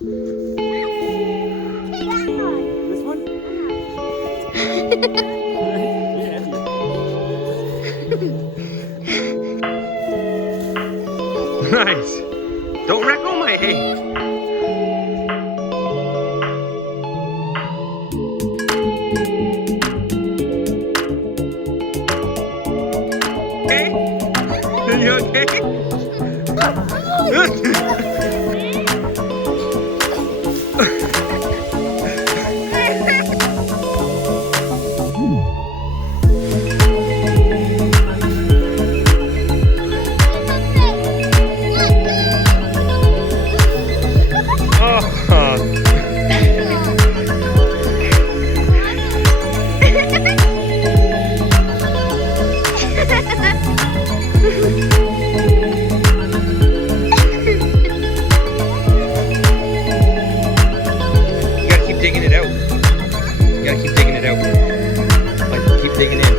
This one? Nice. Don't wreck all my hay. Are you okay? Digging it out. You gotta keep digging it out. Like, keep digging in.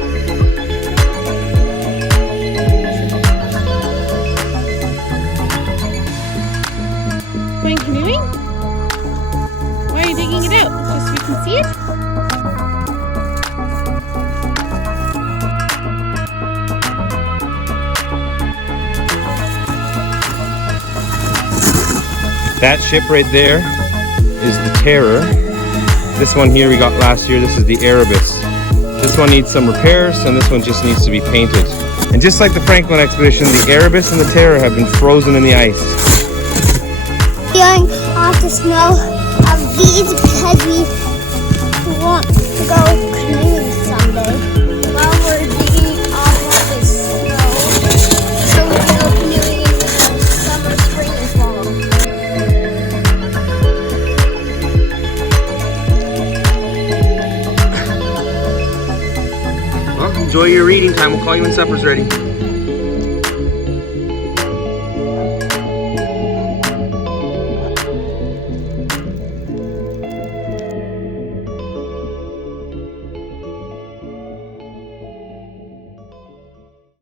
Going canoeing? Why are you digging it out? Just so we can see it? That ship right there is the Terror. This one here we got last year, this is the Erebus. This one needs some repairs and this one just needs to be painted. And just like the Franklin expedition, the Erebus and the Terror have been frozen in the ice. Feeling off the snow of these because we want to go canoeing someday. While we're digging off of the snow, so we can go canoeing in the summer, spring, and fall. Well, enjoy your reading time. We'll call you when supper's ready.